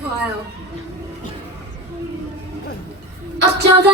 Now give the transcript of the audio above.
좋아요. 어쩌다